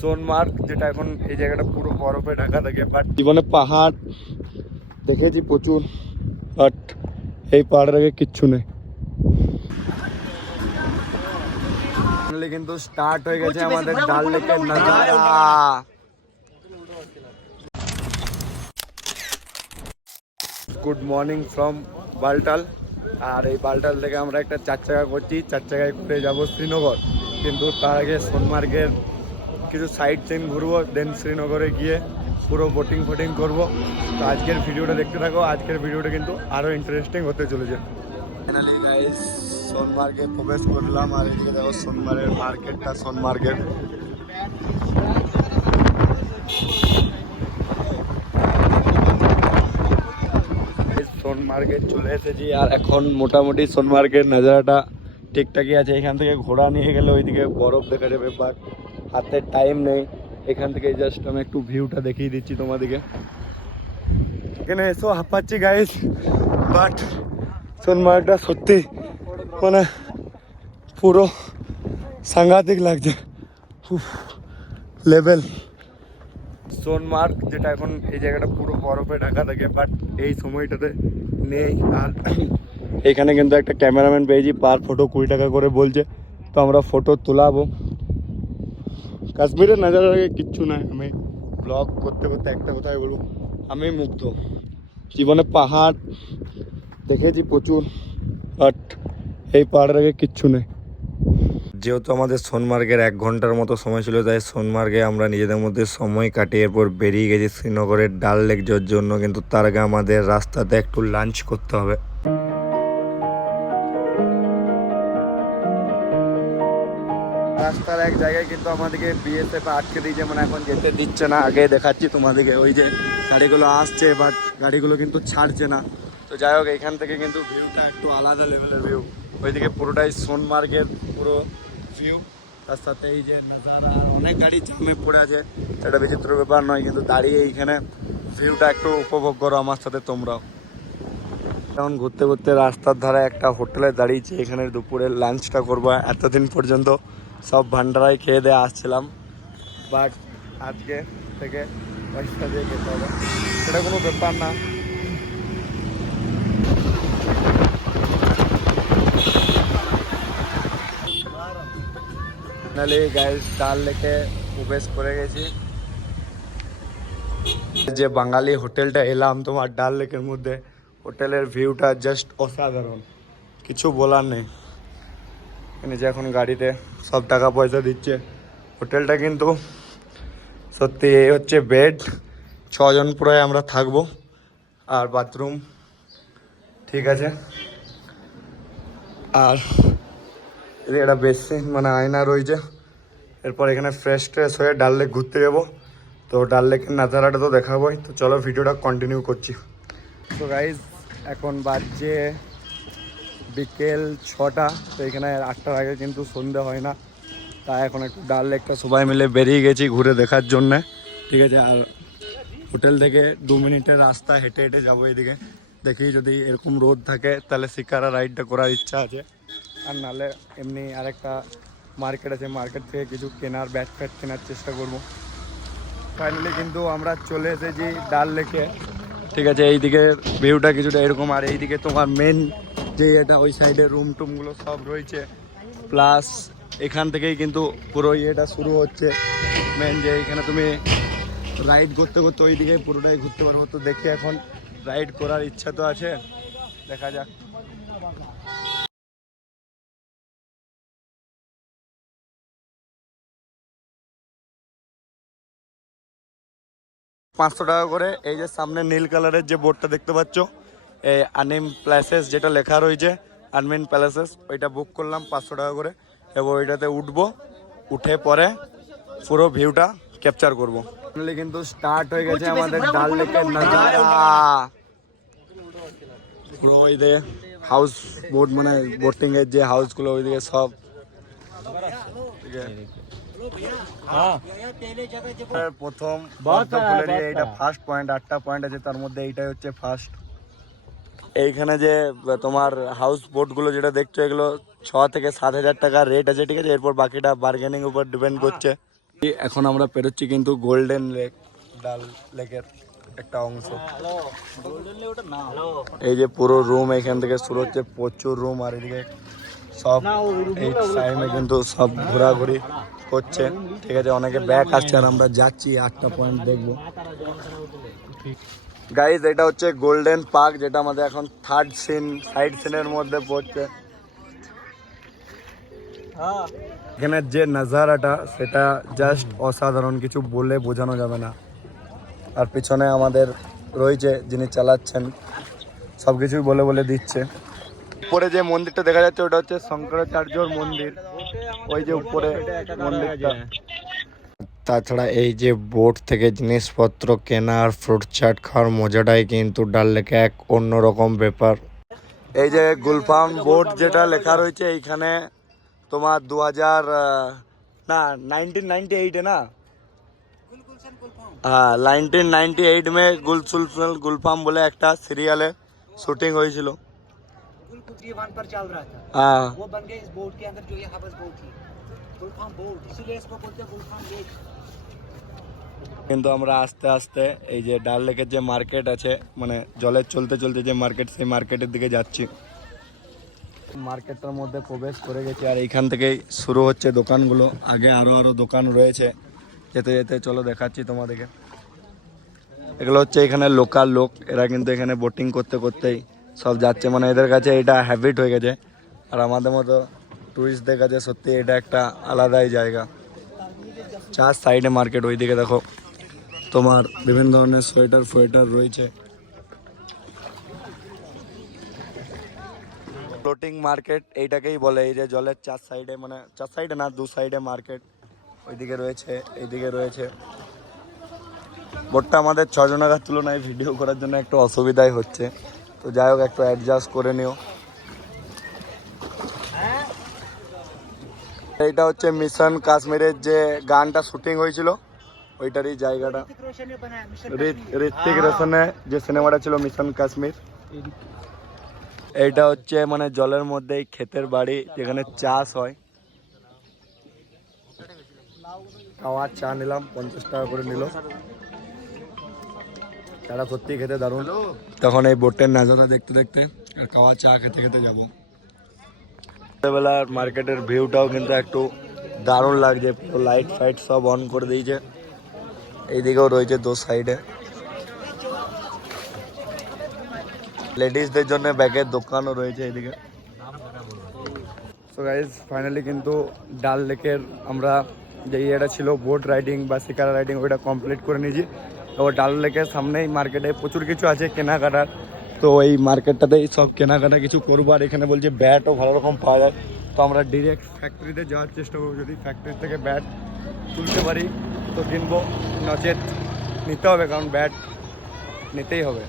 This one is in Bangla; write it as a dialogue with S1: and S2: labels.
S1: সোনমার্গ যেটা এখন এই জায়গাটা পুরো বরফে ঢাকা থাকে বাট জীবনে পাহাড় দেখেছি প্রচুর বাট এই পাহাড়ের আগে কিচ্ছু নেই। কিন্তু স্টার্ট হয়ে গেছে আমাদের ডাল লেকের নাজারা গুড মর্নিং ফ্রম বালটাল আর এই বালটাল থেকে আমরা একটা চার চাকা করছি চার চাকায় করে যাব শ্রীনগর। কিন্তু তার আগে সোনমার্গের কিছু সাইড সিন ঘুরবো দেন শ্রীনগরে গিয়ে পুরো বোটিং ফোটিং করব। তো আজকের ভিডিওটা দেখতে থাকো আজকের ভিডিওটা কিন্তু আরও ইন্টারেস্টিং হতে চলেছে। সোনমার্গে প্রবেশ করলাম আর এদিকে দেখো সোনমার্গের মার্কেটটা সোনমার্গের। সোনমার্গে চলে এসেছি আর এখন মোটামুটি সোনমার্গের নাজারাটা ঠিকঠাকই আছে। এখান থেকে ঘোড়া নিয়ে গেলে ওইদিকে বরফ দেখা যাবে বাট হাতে টাইম নেই। এখান থেকে জাস্ট আমি একটু ভিউটা দেখিয়ে দিচ্ছি তোমাদেরকে। এখানে এসো, হাঁপাচ্ছি গাইস বাট সোনমার্গটা সত্যি মানে পুরো সাংঘাতিক লাগছে। লেভেল সোনমার্গ যেটা এখন এই জায়গাটা পুরো বরফে ঢাকা থাকে বাট এই সময়টাতে নেই। আর এখানে কিন্তু একটা ক্যামেরাম্যান পেয়েছি, পার ফটো কুড়ি টাকা করে বলছে। তো আমরা ফটো তোলাবো। কাশ্মীরের নাজারার আগে কিচ্ছু নাই। আমি ব্লগ করতে করতে একটা কথাই বলব, আমি মুগ্ধ। জীবনে পাহাড় দেখেছি প্রচুর বাট এই পাহাড়ের আগে কিচ্ছু নেই। যেহেতু আমাদের সোনমার্গের এক ঘণ্টার মতো সময় ছিল, তাই সোনমার্গে আমরা নিজেদের মধ্যে সময় কাটিয়ে এরপর বেরিয়ে গেছি শ্রীনগরের ডাল লেক যাওয়ার জন্য কিন্তু তার আগে আমাদের রাস্তাতে একটু লাঞ্চ করতে হবে। রাস্তার এক জায়গায় কিন্তু আমাদেরকে বিএসএফ আটকে দিয়েছে মানে এখন যেতে দিচ্ছে না, আগে দেখাচ্ছি তোমাদেরকে ওই যে গাড়িগুলো আসছে বাট গাড়িগুলো কিন্তু ছাড়ছে না। তো যাই হোক, এখান থেকে কিন্তু ভিউটা একটু আলাদা লেভেলের ভিউ ওইদিকে পুরোটাই সোনমার্গের পুরো ভিউ তার সাথে এই যে নাজারা, অনেক গাড়ি জামে পড়ে আছে। এটা বিচিত্র ব্যাপার নয়, কিন্তু দাঁড়িয়ে এইখানে ভিউটা একটু উপভোগ করো আমার সাথে তোমরাও। এখন ঘুরতে ঘুরতে রাস্তার ধারে একটা হোটেলে দাঁড়িয়েছি, এখানে দুপুরে লাঞ্চটা করব এতদিন পর্যন্ত। সব ভান্ডারাই খেয়ে দিয়ে আসছিলাম। বাট আজকে থেকে পয়সা দিয়ে খেতে হবে। সেটা কোনো ব্যাপার না। ডাল লেকে করে গেছি। যে বাঙালি হোটেলটা এলাম, তোমার ডাল লেকের মধ্যে। হোটেলের ভিউটা জাস্ট অসাধারণ। কিছু বলার নেই। যে এখন গাড়িতে, সব টাকা পয়সা দিচ্ছে। হোটেলটা কিন্তু সত্যি এই হচ্ছে বেড। ছজন পুরো আমরা থাকব। আর বাথরুম, ঠিক আছে। আর একটা বেসিন মানে আয়না রয়েছে। এরপর এখানে ফ্রেশ ট্রেশ হয়ে ডাল লেক ঘুরতে যাব। তো ডাল লেকের নাজারাটা তো দেখাবোই। তো চলো ভিডিওটা কন্টিনিউ করছি। তো গাইজ এখন বাজছে বিকেল ছটা, তো এখানে আটটার আগে কিন্তু সন্ধে হয় না। তাই এখন একটু ডাল লেকটা সবাই মিলে বেরিয়ে গেছি ঘুরে দেখার জন্যে। ঠিক আছে, আর হোটেল থেকে দু মিনিটের রাস্তা হেঁটে হেঁটে যাব এদিকে। দেখি যদি এরকম রোদ থাকে, তাহলে শিকারা রাইডটা করার ইচ্ছা আছে। আর নাহলে এমনি আরেকটা মার্কেট আছে, মার্কেট থেকে কিছু কেনার, ব্যাট ফ্যাট কেনার চেষ্টা করব। ফাইনালি কিন্তু আমরা চলে এসেছি ডাল লেকে। ঠিক আছে, এইদিকে ভিউটা কিছুটা এরকম, আর এইদিকে তোমার মেন যে এটা ওই সাইডে রুম টুমগুলো সব রয়েছে। প্লাস এখান থেকেই কিন্তু পুরো ইয়েটা শুরু হচ্ছে। মেন যে এখানে তুমি রাইড করতে করতে ওইদিকে পুরোটাই ঘুরতে পারব তো দেখি এখন রাইড করার ইচ্ছা তো আছে। দেখা যাক। পাঁচশো টাকা করে এই যে সামনে নীল কালারের যে বোর্ডটা দেখতে পাচ্ছ আনিম প্যালেসেস যেটা লেখা রয়েছে আনমিন প্যালেসেস ওইটা বুক করলাম পাঁচশো টাকা করে। এবং ওইটাতে উঠবো উঠে পরে পুরো ভিউটা ক্যাপচার করব। কিন্তু স্টার্ট হয়ে গেছে আমাদের ডাল লেকের নাজারা পুরো ওই হাউস বোট মানে বোটিং এর যে হাউসগুলো ওইদিকে সব। ঠিক প্রথম এইটা ফার্স্ট পয়েন্ট আটটা পয়েন্ট আছে তার মধ্যে এইটাই হচ্ছে ফার্স্ট এইখানে যে তোমার হাউস বোটগুলো যেটা দেখছ এগুলো ছ থেকে সাত হাজার টাকা রেট আছে ঠিক আছে? এরপর বাকিটা বার্গেনিং উপর ডিপেন্ড করছে। এখন আমরা পেরোচ্ছি কিন্তু গোল্ডেন লেক ডাল লেকের একটা অংশ। এই যে পুরো রুম এখান থেকে শুরু হচ্ছে প্রচুর রুম আর এদিকে সব এই টাইমে কিন্তু সব ঘোরাঘুরি করছে ঠিক আছে? অনেকে ব্যাক আসছে আর আমরা যাচ্ছি আটটা পয়েন্ট দেখব। গাইজ এটা হচ্ছে গোল্ডেন পার্ক যেটা আমাদের এখন থার্ড সিন সাইড সিনের মধ্যে পড়ছে। এখানে যে নাজারাটা সেটা জাস্ট অসাধারণ কিছু বলে বোঝানো যাবে না। আর পিছনে আমাদের রয়েছে যিনি চালাচ্ছেন সব কিছুই বলে বলে দিচ্ছে। উপরে যে মন্দিরটা দেখা যাচ্ছে ওটা হচ্ছে শঙ্করাচার্যর মন্দির। ওই যে উপরে মন্দিরটা। তাছাড়া এই যে বোট থেকে জিনিসপত্র কেনা আর ফ্রুট চাট খাওয়ার মজাটাই কিন্তু ডাল লেকে এক অন্যরকম ব্যাপার এই যে গুলফাম বোট যেটা লেখা রয়েছে এইখানে তোমার দু হাজার না नाइनटीन नाइन्टी एट है ना हाँ नाइनटीन नाइन्टी एट में गुलसुलसल गुलफाम बोले একটা সিরিয়ালে শুটিং হয়েছিল
S2: गुलकुटी वन पर चल रहा था
S1: হ্যাঁ
S2: वो बन गया इस बोट के अंदर जो ये हवस बोट थी
S1: কিন্তু আমরা আস্তে আস্তে এই যে ডাল লেকের যে মার্কেট আছে মানে জলের চলতে চলতে যে মার্কেট সেই মার্কেটের দিকে যাচ্ছি। মার্কেটটার মধ্যে প্রবেশ করে গেছি আর এইখান থেকেই শুরু হচ্ছে দোকানগুলো। আগে আরও আরও দোকান রয়েছে। যেতে যেতে চলো দেখাচ্ছি তোমাদেরকে। এগুলো হচ্ছে এখানে লোকাল লোক। এরা কিন্তু এখানে বোটিং করতে করতেই সব যাচ্ছে। মানে এদের কাছে এটা হ্যাবিট হয়ে গেছে। আর আমাদের মতো টুরিস্টদের যায়, সত্যি এটা একটা আলাদাই জায়গা। চার সাইডে মার্কেট ওইদিকে দেখো তোমার বিভিন্ন ধরনের সোয়েটার ফোয়েটার রয়েছে। ফ্লোটিং মার্কেট এইটাকেই বলে, এই যে জলের চার সাইডে মানে চার সাইডে না, দু সাইডে মার্কেট ওইদিকে রয়েছে, এইদিকে রয়েছে। বোটটা আমাদের ছজনাকার তুলনায় ভিডিও করার জন্য একটু অসুবিধাই হচ্ছে। তো যাই হোক, একটু অ্যাডজাস্ট করে নিও। এইটা হচ্ছে মিশন কাশ্মীরের যে গানটা শুটিং হয়েছিল ওইটারই জায়গাটা। ঋত্বিক রোশনে যে সিনেমাটা ছিল মিশন কাশ্মীর এইটা হচ্ছে মানে জলের মধ্যে ক্ষেতের বাড়ি যেখানে চাষ হয়। খাওয়ার চা নিলাম পঞ্চাশ টাকা করে নিল। তারা সত্যি খেতে দারুণ তখন এই বোটের নাজারা দেখতে দেখতে আর খাওয়া চা খেতে খেতে যাব। বেলার মার্কেটের ভিউটাও কিন্তু একটু দারুণ লাগছে, পুরো লাইট ফাইট সব অন করে দিয়েছে। এইদিকেও রয়েছে দু সাইডে লেডিসদের জন্য ব্যাগের দোকানও রয়েছে এইদিকে। সো গাইজ ফাইনালি কিন্তু ডাল লেকের আমরা যে ইয়েটা ছিল বোট রাইডিং বা শিকারা রাইডিং ওইটা কমপ্লিট করে নিয়েছি। তো ডাল লেকের সামনেই মার্কেটে প্রচুর কিছু আছে, কেনাকাটার। তো এই মার্কেটটাতেই সব কেনাকাটা কিছু করব। আর এখানে বলছে ব্যাটও ভালো রকম পাওয়া যায়। তো আমরা ডিরেক্ট ফ্যাক্টরিতে যাওয়ার চেষ্টা করব। যদি ফ্যাক্টরি থেকে ব্যাট তুলতে পারি, তো কিনবো। নচেত নিতে হবে, কারণ ব্যাট নিতেই হবে।